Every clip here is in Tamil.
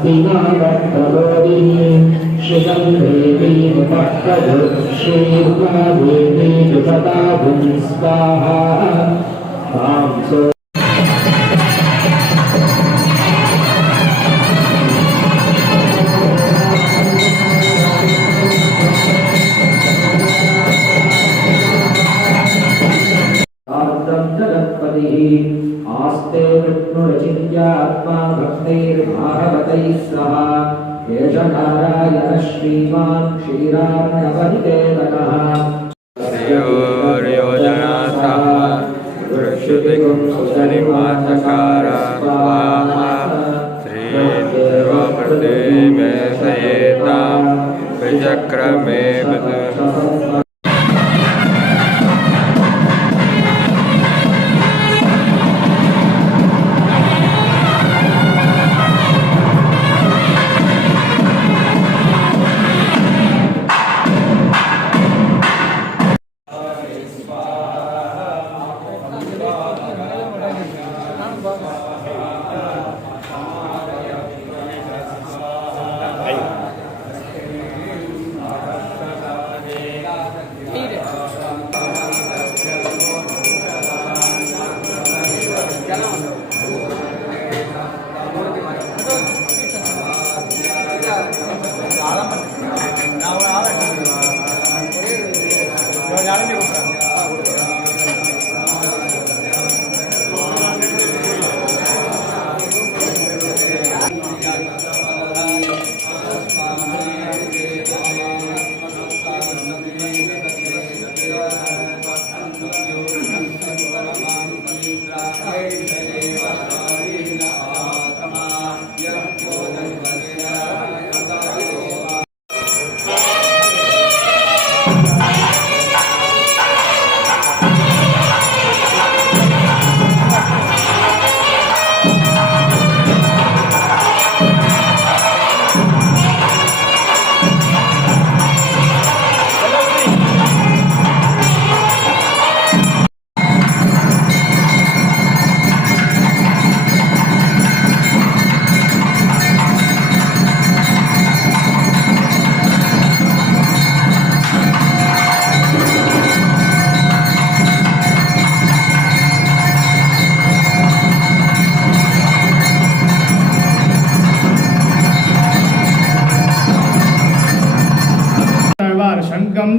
श्रियं देवीमुपह्रजु श्रीर्महादेवी जुषताभुं स्वाहा आस्ते विष्णुरचिन्त्यात्मा भक्तैर्भागवतैः सह एष नारायणः श्रीमान् क्षीरार्णवनिकेतनः योजनाथः वृक्षुतिगुं सुसरिमाचकार स्वाहा श्रीदेवमृते मे सयेतां विचक्रमे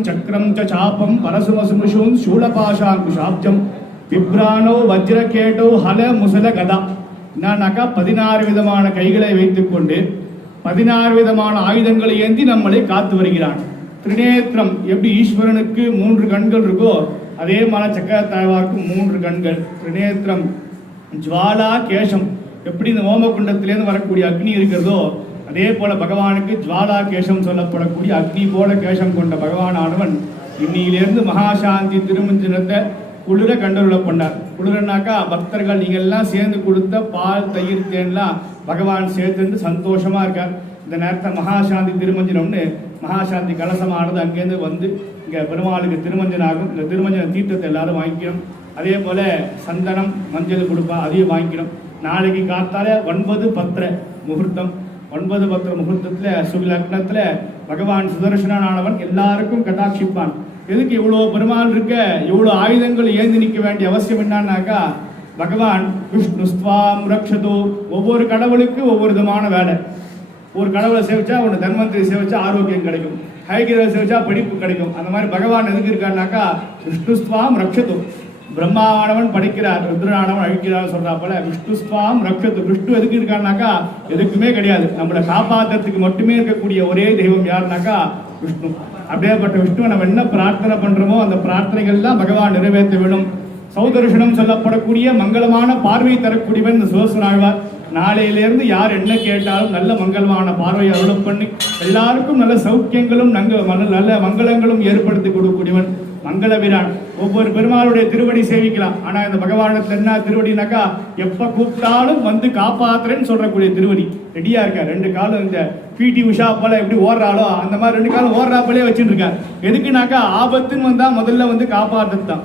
चक्रं च चापं परसुमसुमुषून् शूलपाशाङ्कुशाब्जं விப்ரானோ வஜ்ரகேட்டோ ஹல முசல கதா நானாக்கா 16 விதமான கைகளை வைத்துக்கொண்டு 16 விதமான ஆயுதங்களை ஏந்தி நம்மளை காத்து வருகிறான். திரிநேத்திரம் எப்படி ஈஸ்வரனுக்கு 3 கண்கள் இருக்கோ அதே மாதிரி சக்கரத்தாழ்வாருக்கு 3 கண்கள். திரிநேத்திரம் ஜுவாலா கேசம் எப்படி இந்த ஓமகுண்டத்திலேருந்து வரக்கூடிய அக்னி இருக்கிறதோ அதே போல பகவானுக்கு ஜுவாலா கேசம் சொல்லப்படக்கூடிய அக்னி போல கேசம் கொண்ட பகவானானவன் இன்னிலிருந்து மகாசாந்தி திருமஞ்சனத்தை குளிர கண்டருள கொண்டார். குளிரனாக்கா பக்தர்கள் நீங்க எல்லாம் சேர்ந்து கொடுத்த பால் தயிர் தேன்லாம் பகவான் சேர்த்து சந்தோஷமா இருக்கார். இந்த நேரத்தை மகாசாந்தி திருமஞ்சனம்னு மகாசாந்தி கலசமானது அங்கேருந்து வந்து இங்க பெருமாளுக்கு திருமஞ்சனம் ஆகும். இந்த திருமஞ்சன தீர்த்தத்தை எல்லாரும் வாங்கிக்கணும். அதே போல சந்தனம் மஞ்சள் கொடுப்பா அதையும் வாங்கிக்கணும். நாளைக்கு காத்தால 9:10 முகூர்த்தம். 9:10 முகூர்த்தத்தில் சுலக்னத்தில் பகவான் சுதர்சனானவன் எல்லாருக்கும் கட்டாட்சிப்பான். எதுக்கு இவ்வளோ பெருமாள் இருக்க இவ்வளோ ஆயுதங்கள் ஏந்தி நிற்க வேண்டிய அவசியம் என்னன்னாக்கா பகவான் விஷ்ணு ஸ்வாம் ரக்ஷதோ. ஒவ்வொரு கடவுளுக்கு ஒவ்வொரு விதமான வேலை. ஒரு கடவுளை சேவிச்சா ஒன்று தன்வந்திரி சேவிச்சா ஆரோக்கியம் கிடைக்கும், ஹைகிரவை சேவிச்சா படிப்பு கிடைக்கும். அந்த மாதிரி பகவான் எதுக்கு இருக்காருனாக்கா விஷ்ணு ஸ்வாம் ரக்ஷதோ. பிரம்மாவானவன் படிக்கிறார், ருத்ரனானவன் அழிக்கிறார் சொல்றா போல விஷ்ணு ஸ்வாம் ரக்ஷது. விஷ்ணு எதுக்கு இருக்காருனாக்கா எதுக்குமே கிடையாது, நம்மளை காப்பாற்றுறதுக்கு மட்டுமே இருக்கக்கூடிய ஒரே தெய்வம் யாருனாக்கா விஷ்ணு. அப்படியேப்பட்ட விஷ்ணுவை நம்ம என்ன பிரார்த்தனை பண்றோமோ அந்த பிரார்த்தனைகள்லாம் பகவான் நிறைவேற்ற வேணும். சௌதர்ஷனம் சொல்லப்படக்கூடிய மங்களமான பார்வை தரக்கூடியவன் இந்த சுதர்சனாழ்வார். நாளையிலிருந்து யார் என்ன கேட்டாலும் நல்ல மங்களமான பார்வையை அருளம் பண்ணி எல்லாருக்கும் நல்ல சௌக்கியங்களும் நல்ல மங்களங்களும் ஏற்படுத்தி கொடுக்கக்கூடியவன் மங்கள வீரான். ஒவ்வொரு பெருமாளுடைய திருவடி சேவிக்கலாம். ஆனா இந்த பகவானத்துல என்ன திருவடினாக்கா எப்ப கூப்பிட்டாலும் வந்து காப்பாத்துறேன்னு சொல்றக்கூடிய திருவடி. ரெடியா இருக்கா. 2 காலம் இந்த பிடி உஷா போல எப்படி ஓடுறாளோ அந்த மாதிரி 2 காலம் ஓடுறா போலே வச்சுட்டு இருக்காரு. எதுக்குனாக்கா ஆபத்துன்னு வந்தா முதல்ல வந்து காப்பாற்றுறது தான்.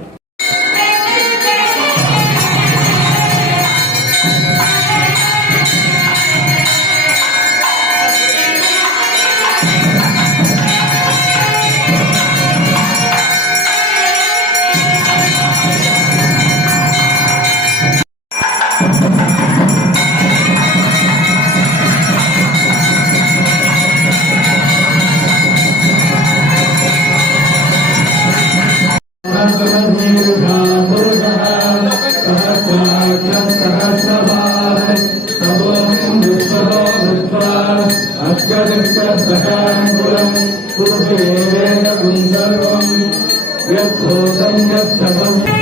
सहस्रशीर्षा पुरुषः सहस्राक्षः सहस्रभात् ततोऽहं विश्वतो भूत्वा अत्यधिकसकाङ्कुलं पुरुषेवेदगुं सर्वं यद्धूतं यच्छतं